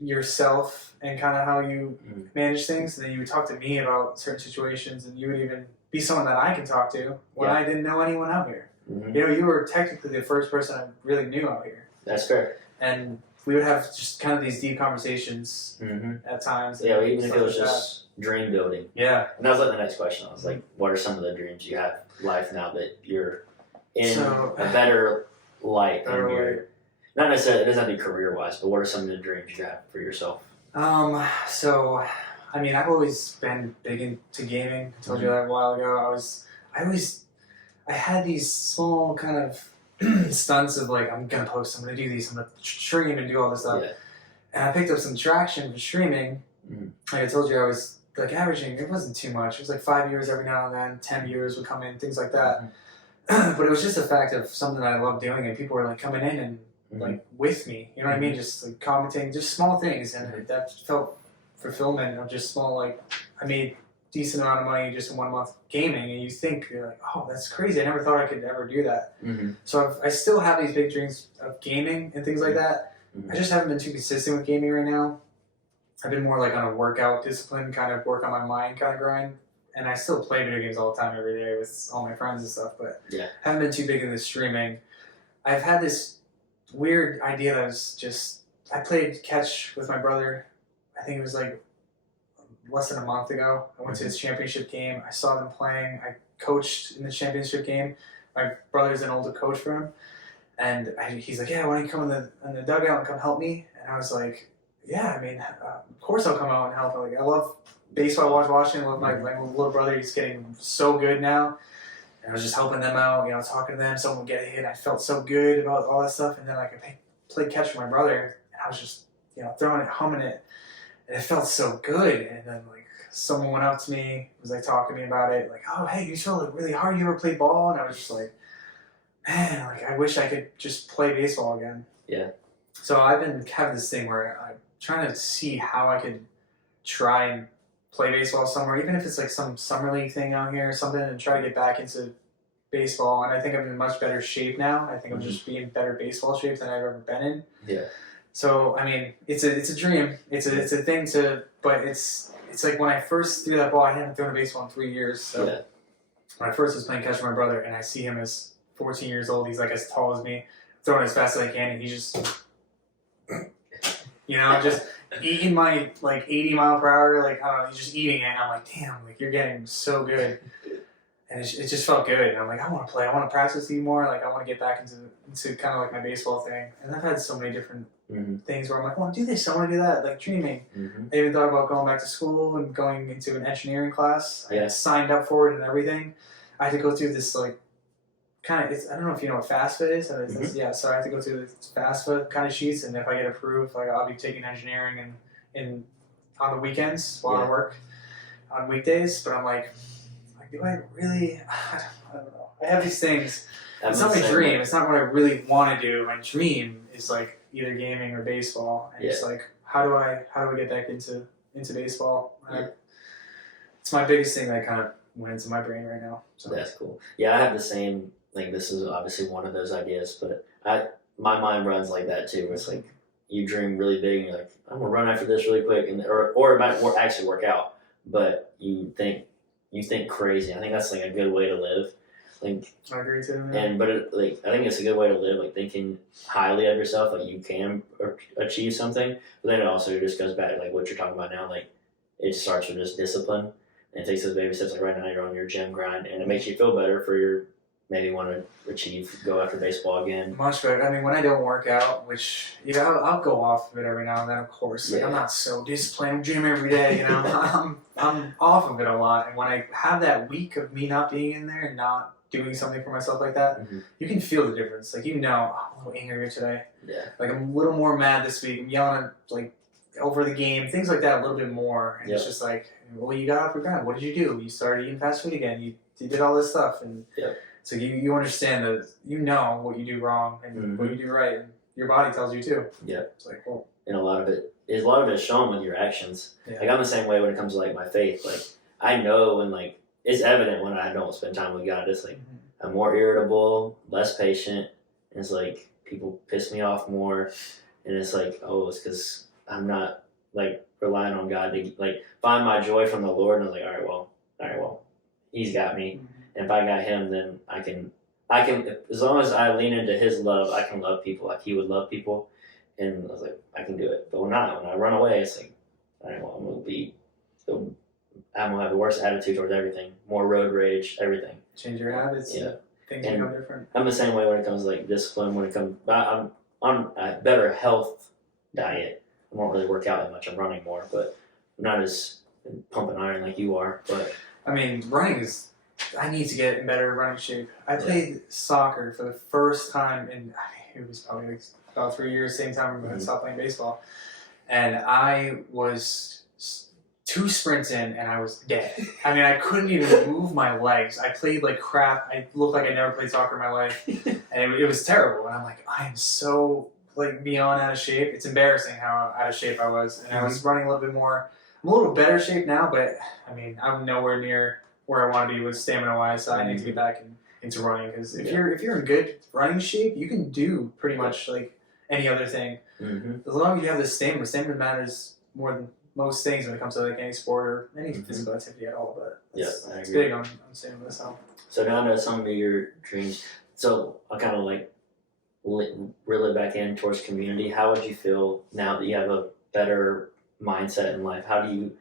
yourself and kind of how you manage things. And then you would talk to me about certain situations, and you would even be someone that I can talk to when I didn't know anyone out here. Mm-hmm. You know, you were technically the first person I really knew out here. That's fair. And we would have just kind of these deep conversations at times. Yeah, even if it was just dream building. Yeah. And that was like the next question. I was like, what are some of the dreams you have in life now that you're in a better light? Not necessarily, it doesn't have to be career-wise, but what are some of the dreams you have for yourself? So, I mean, I've always been big into gaming. I told you that a while ago. I had these small kind of stunts of like, I'm gonna post, I'm gonna do these, I'm gonna stream and do all this stuff. Yeah. And I picked up some traction for streaming. Like I told you, I was like averaging, it wasn't too much. It was like 5 years every now and then, 10 viewers would come in, things like that. But it was just a fact of something that I love doing, and people were like coming in and like with me, you know what I mean? Just like commenting, just small things, and that felt fulfillment of just small, like, I made decent amount of money just in 1 month gaming, and you think, you're like, oh, that's crazy, I never thought I could ever do that. So I still have these big dreams of gaming and things like that. I just haven't been too consistent with gaming right now. I've been more like on a workout discipline, kind of work on my mind kind of grind, and I still play video games all the time every day with all my friends and stuff, but haven't been too big into streaming. I've had this weird idea that was just, I played catch with my brother, I think it was like less than a month ago. I went to his championship game. I saw them playing. I coached in the championship game. My brother's an older coach for him. And he's like, yeah, why don't you come in the dugout and come help me? And I was like, yeah, I mean, of course I'll come out and help. Like, I love baseball, I watch Washington. I love my little brother. He's getting so good now. And I was just helping them out, you know, talking to them. Someone would get a hit. I felt so good about all that stuff. And then like I played catch with my brother, and I was just, you know, throwing it, humming it. And it felt so good. And then like someone went up to me, was like talking to me about it, like, oh, hey, you throw like really hard. You ever play ball? And I was just like, man, like I wish I could just play baseball again. Yeah. So I've been having this thing where I'm trying to see how I could try and play baseball somewhere, even if it's like some summer league thing out here or something, and try to get back into baseball. And I think I'm in much better shape now. I think I'm just being better baseball shape than I've ever been in. Yeah. So I mean, it's a dream. It's a thing to, but it's like when I first threw that ball, I hadn't thrown a baseball in 3 years. So when I first was playing catch with my brother, and I see him as 14 years old, he's like as tall as me, throwing as fast as I can, and he's just, you know, just eating my like 80 mile per hour, like I don't know, he's just eating it. And I'm like, damn, like you're getting so good. And it just felt good. And I'm like, I want to play. I want to practice even more. Like I want to get back into kind of like my baseball thing. And I've had so many different things where I'm like, I want to do this. I want to do that. Like dreaming. I even thought about going back to school and going into an engineering class. I signed up for it and everything. I had to go through this like kind of, I don't know if you know what FAFSA is. Yeah, so I have to go through the FAFSA kind of sheets, and if I get approved, like I'll be taking engineering and on the weekends while I work on weekdays. But I'm like, do I really? I don't know. I have these things. It's not my dream. It's not what I really want to do. My dream is like either gaming or baseball, and it's like how do I get back into baseball? It's my biggest thing that kind of went into my brain right now. So that's cool. Yeah, I have the same. Like this is obviously one of those ideas, but my mind runs like that too. Where it's like you dream really big, and you're like, I'm gonna run after this really quick, and or it might actually work out, but you think crazy. I think that's like a good way to live. Like I agree too. And but I think it's a good way to live. Like thinking highly of yourself, like you can achieve something. But then it also just goes back like what you're talking about now. Like it starts with just discipline, and it takes those baby steps. Like right now you're on your gym grind, and it makes you feel better for your. Maybe want to go after baseball again. Much better. I mean, when I don't work out, which I'll go off of it every now and then, of course. Like I'm not so disciplined. I'm gym every day. You know, I'm off of it a lot. And when I have that week of me not being in there and not doing something for myself like that, you can feel the difference. Like I'm a little angrier today. Yeah. Like I'm a little more mad this week. I'm yelling at like over the game, things like that a little bit more. And it's just like, well, you got off your ground. What did you do? You started eating fast food again. You did all this stuff and. So you understand that you know what you do wrong and what you do right, and your body tells you too. Yeah, it's like well, and a lot of it is shown with your actions. Yeah. Like I'm the same way when it comes to like my faith. Like I know when like it's evident when I don't spend time with God. It's like I'm more irritable, less patient. And it's like people piss me off more, and it's like, oh, it's because I'm not like relying on God to like find my joy from the Lord. And I was like, all right, well, He's got me, and if I got Him, then I can as long as I lean into His love, I can love people like He would love people, and I was like, I can do it. But when I run away, it's like, all right, well, I'm gonna have the worst attitude towards everything, more road rage, everything. Change your habits. Yeah. Things And become different. I'm the same way when it comes to like discipline. When it comes, I'm on a better health diet. I won't really work out that much. I'm running more, but I'm not as pumping iron like you are. But I mean, running is. I need to get in better running shape. I played soccer for the first time in. It was probably like about 3 years, same time I stopped playing baseball, and I was 2 sprints in and I was dead. I mean, I couldn't even move my legs. I played like crap. I looked like I never played soccer in my life, and it was terrible. And I'm like, I am so like beyond out of shape. It's embarrassing how out of shape I was. And I was running a little bit more. I'm a little better shape now, but I mean, I'm nowhere near where I want to be with stamina wise. So I need to get back into running, because if you're in good running shape, you can do pretty much like any other thing. As long as you have the stamina. Stamina matters more than most things when it comes to like any sport or any physical activity at all. But it's big on stamina. So now to some of your dreams. So I'll kind of like reel it back in towards community. How would you feel now that you have a better mindset in life? How do you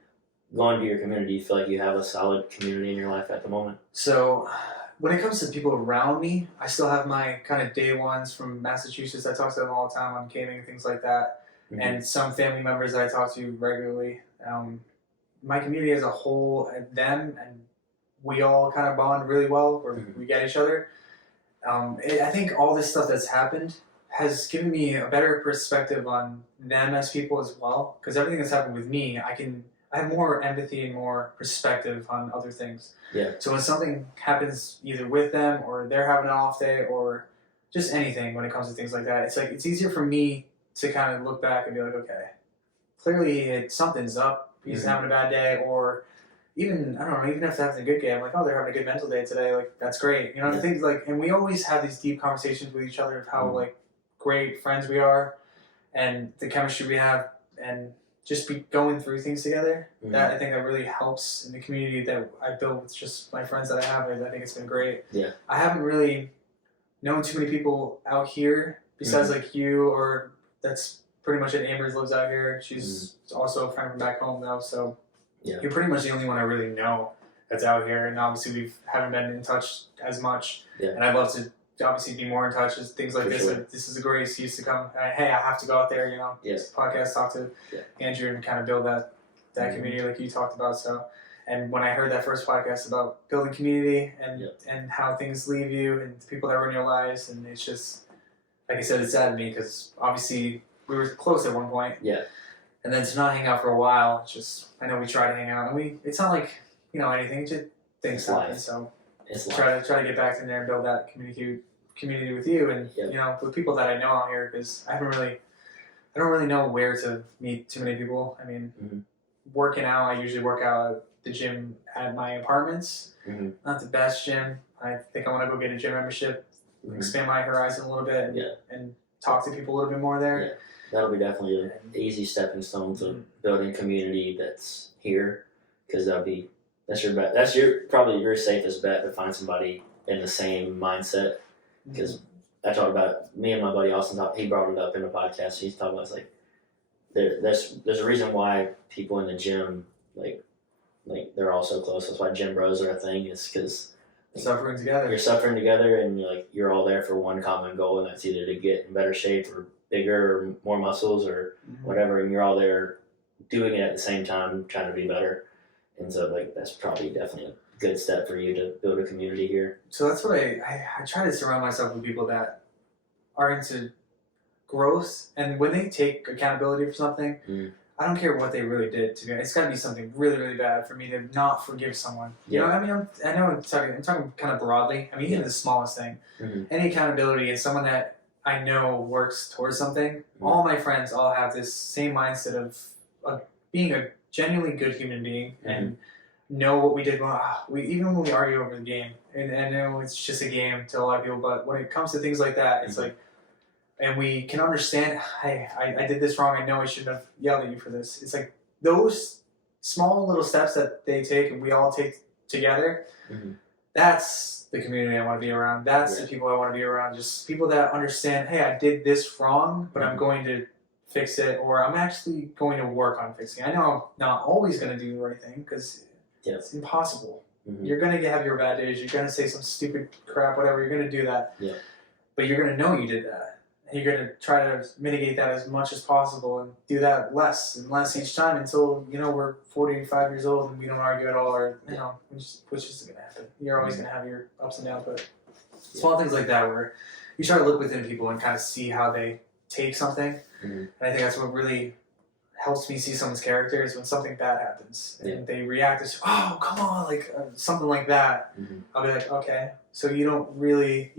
go into your community? Do you feel like you have a solid community in your life at the moment? So when it comes to people around me, I still have my kind of day ones from Massachusetts. I talk to them all the time on gaming and things like that. And some family members that I talk to regularly. My community as a whole, them and we all kind of bond really well. We get each other. I think all this stuff that's happened has given me a better perspective on them as people as well. Because everything that's happened with me, I have more empathy and more perspective on other things. Yeah. So when something happens either with them or they're having an off day or just anything when it comes to things like that, it's like it's easier for me to kind of look back and be like, okay, clearly something's up. He's having a bad day, or even I don't know, even if they're having a good day, I'm like, oh, they're having a good mental day today. Like that's great, you know. Things like, and we always have these deep conversations with each other of how like great friends we are, and the chemistry we have, and just be going through things together. That I think that really helps in the community that I built with just my friends that I have. I think it's been great. Yeah. I haven't really known too many people out here besides like you, or that's pretty much it. Amber's lives out here. She's also a friend from back home though. So you're pretty much the only one I really know that's out here. And obviously we haven't been in touch as much. Yeah. And I'd love to obviously be more in touch with things like this. Sure. This is a great excuse to come. Hey, I have to go out there, you know, podcast, talk to Andrew and kind of build that community like you talked about. So, and when I heard that first podcast about building community and how things leave you and the people that were in your lives, and it's just, like I said, it saddened me because obviously we were close at one point. Yeah. And then to not hang out for a while, it's just, I know we try to hang out and it's not like, you know, anything, just things happen. So try to get back in there and build that community with you and you know, with people that I know out here, because I don't really know where to meet too many people. I mean, working out, I usually work out at the gym at my apartments. Not the best gym. I think I want to go get a gym membership, expand my horizon a little bit, and talk to people a little bit more there. Yeah. That'll be definitely an easy stepping stone to building community that's here, because that's your bet. That's probably your safest bet, to find somebody in the same mindset. Because I talked about me and my buddy Austin. He brought it up in a podcast. He's talking about, it's like there's a reason why people in the gym like they're all so close. That's why gym bros are a thing. It's because suffering together. You're suffering together, and you're all there for one common goal, and that's either to get in better shape or bigger or more muscles or whatever. And you're all there doing it at the same time, trying to be better. And so that's probably definitely a good step for you to build a community here. So that's what I try to surround myself with people that are into growth, and when they take accountability for something, I don't care what they really did to me. It's got to be something really, really bad for me to not forgive someone. You know, I mean, I know I'm talking kind of broadly. I mean, even the smallest thing, any accountability, and someone that I know works towards something. All my friends all have this same mindset of being a genuinely good human being and know what we did wrong. Even when we argue over the game, and I know it's just a game to a lot of people, but when it comes to things like that, it's like and we can understand, hey, I did this wrong. I know I shouldn't have yelled at you for this. It's like those small little steps that they take and we all take together. Mm-hmm. That's the community I want to be around. That's the people I want to be around. Just people that understand, hey, I did this wrong, but I'm going to fix it, or I'm actually going to work on fixing it. I know I'm not always going to do the right thing because it's impossible. Mm-hmm. You're going to have your bad days. You're going to say some stupid crap, whatever. You're going to do that. Yeah. But you're going to know you did that. And you're going to try to mitigate that as much as possible and do that less and less each time until, we're 45 years old and we don't argue at all, or, which is going to happen. You're always going to have your ups and downs, but small things like that where you try to look within people and kind of see how they take something. Mm-hmm. And I think that's what really helps me see someone's character is when something bad happens and they react as, oh, come on, like something like that. Mm-hmm. I'll be like, okay, so you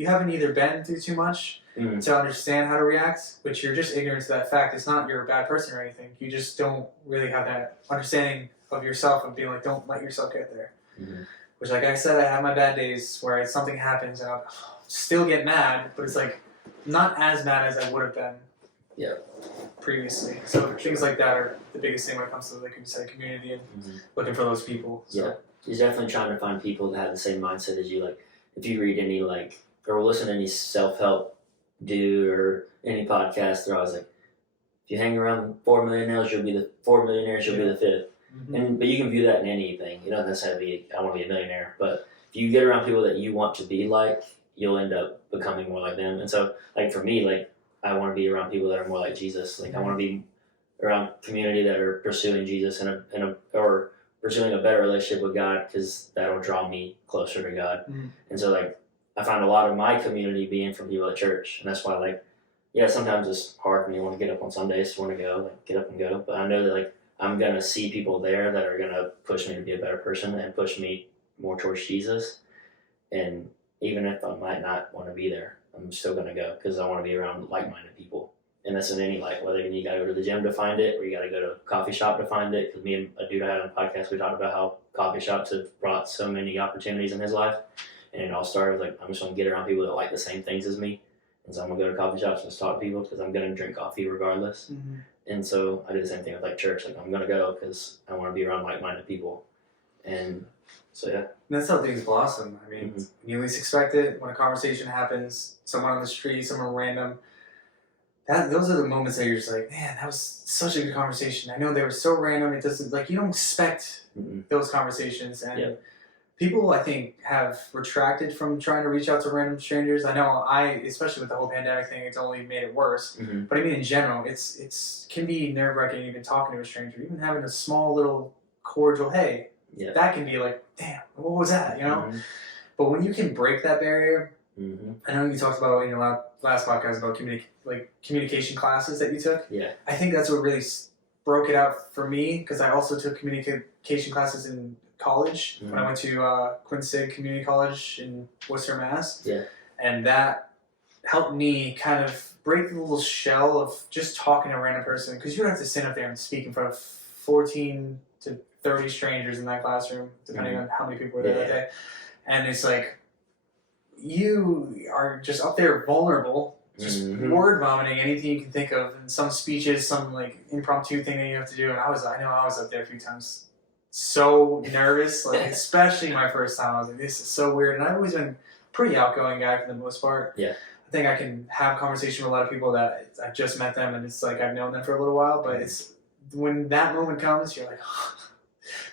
haven't either been through too much to understand how to react, but you're just ignorant to that fact. It's not you're a bad person or anything. You just don't really have that understanding of yourself and being like, don't let yourself get there. Mm-hmm. Which, like I said, I have my bad days where something happens and I'll still get mad, but it's like not as mad as I would have been previously. So things like that are the biggest thing when it comes to, like you said, community and looking for those people. So. Yeah, you're definitely trying to find people that have the same mindset as you. Like, if you read any or listen to any self-help dude or any podcast, they're always like, if you hang around 4 millionaires, you'll be the 4 millionaires, you'll be the fifth. Mm-hmm. But you can view that in anything. You don't necessarily be, I want to be a millionaire, but if you get around people that you want to be like, you'll end up becoming more like them. And so, like for me, like I want to be around people that are more like Jesus. Like I want to be around community that are pursuing Jesus or pursuing a better relationship with God, because that'll draw me closer to God. Mm-hmm. And so, like, I find a lot of my community being from people at church, and that's why, like, sometimes it's hard for me to want to get up on Sundays, want to go, like, get up and go. But I know that, like, I'm gonna see people there that are gonna push me to be a better person and push me more towards Jesus. And even if I might not want to be there, I'm still gonna go because I want to be around like-minded people. And that's in any light, whether you gotta go to the gym to find it or you gotta go to a coffee shop to find it. Because me and a dude I had on the podcast, we talked about how coffee shops have brought so many opportunities in his life. And it all started with, like, I'm just gonna get around people that like the same things as me. And so I'm gonna go to coffee shops and just talk to people because I'm gonna drink coffee regardless. Mm-hmm. And so I did the same thing with, like, church. Like, I'm gonna go because I want to be around like-minded people. And so, yeah. And that's how things blossom. I mean, when you least expect it, when a conversation happens, someone on the street, someone random, those are the moments that you're just like, man, that was such a good conversation. I know they were so random. It doesn't, like, you don't expect those conversations. And people, I think, have retracted from trying to reach out to random strangers. I know especially with the whole pandemic thing, it's only made it worse. Mm-hmm. But I mean, in general, it's can be nerve-wracking even talking to a stranger, even having a small little cordial, hey, that can be like, damn, what was that, you know? Mm-hmm. But when you can break that barrier, I know you talked about in your last podcast about communication classes that you took. Yeah. I think that's what really broke it out for me, because I also took communication classes in college when I went to Quinn Sig Community College in Worcester, Mass. Yeah. And that helped me kind of break the little shell of just talking to a random person, because you don't have to stand up there and speak in front of 14 to 30 strangers in that classroom, depending on how many people were there that day. And it's like, you are just up there vulnerable, just word vomiting anything you can think of, and some speeches, some like impromptu thing that you have to do. And I know I was up there a few times, so nervous, like especially my first time. I was like, this is so weird. And I've always been a pretty outgoing guy for the most part. Yeah, I think I can have conversation with a lot of people that I just met them, and it's like I've known them for a little while. But it's when that moment comes, you're like,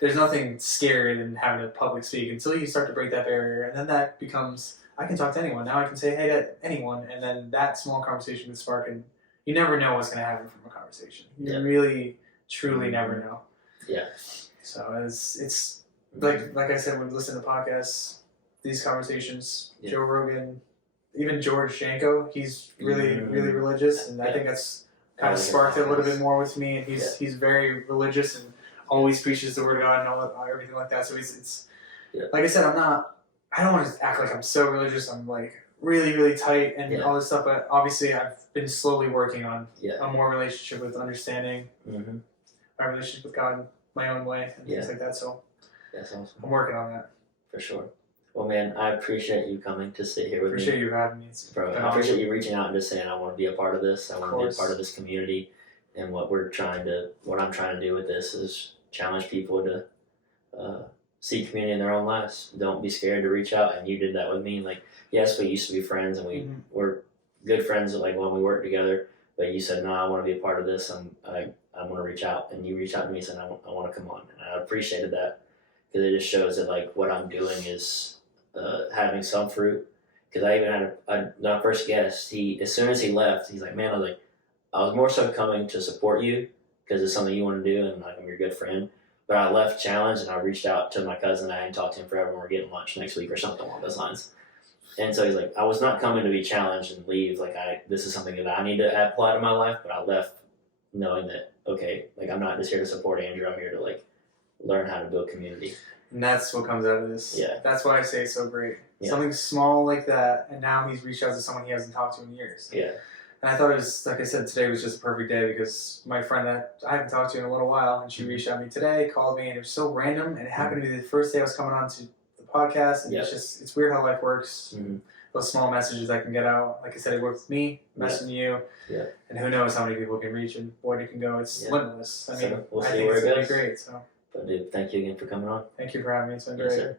there's nothing scarier than having to public speak until you start to break that barrier, and then that becomes, I can talk to anyone. Now I can say hey to anyone, and then that small conversation can spark, and you never know what's going to happen from a conversation. You really, truly never know. Yeah. So it's like I said, when we listen to podcasts, these conversations, Joe Rogan, even George Janko, he's really, really religious, and I think that's kind of sparked it a little bit more with me. And he's very religious and always preaches the word of God and all everything like that. So it's like I said, I don't want to act like I'm so religious. I'm like really, really tight and all this stuff. But obviously, I've been slowly working on a more relationship with understanding my relationship with God my own way and things like that. So that's awesome. I'm working on that. For sure. Well, man, I appreciate you coming to sit here with me. Appreciate you having me. It's Bro, been I appreciate awesome. you reaching out and just saying I want to be a part of this. I want to be a course. part of this community, and what I'm trying to do with this is challenge people to seek community in their own lives. Don't be scared to reach out, and you did that with me. Like, yes, we used to be friends, and we were good friends. Like when we worked together, but you said, "No, I want to be a part of this. I want to reach out," and you reached out to me and said, "I want to come on," and I appreciated that because it just shows that like what I'm doing is having some fruit. Because I even had my first guest. He as soon as he left, he's like, "Man, I was more so coming to support you because it's something you want to do, and like I'm your good friend." But I left challenged, and I reached out to my cousin. I hadn't talked to him forever, and we're getting lunch next week or something along those lines. And so he's like, I was not coming to be challenged and leave. Like this is something that I need to apply to my life. But I left knowing that okay, like I'm not just here to support Andrew. I'm here to like learn how to build community. And that's what comes out of this. Yeah. That's why I say it's so great. Yeah. Something small like that, and now he's reached out to someone he hasn't talked to in years. Yeah. And I thought it was, like I said, today was just a perfect day because my friend that I haven't talked to in a little while, and she reached out to me today, called me, and it was so random, and it happened to be the first day I was coming on to the podcast, and it's weird how life works. Those small messages I can get out. Like I said, it worked with me, messaging you, and who knows how many people can reach and where it can go. It's limitless. I mean, we'll I see think where it's it going to goes. be great. So. But dude, thank you again for coming on. Thank you for having me. It's been Yes, great. sir.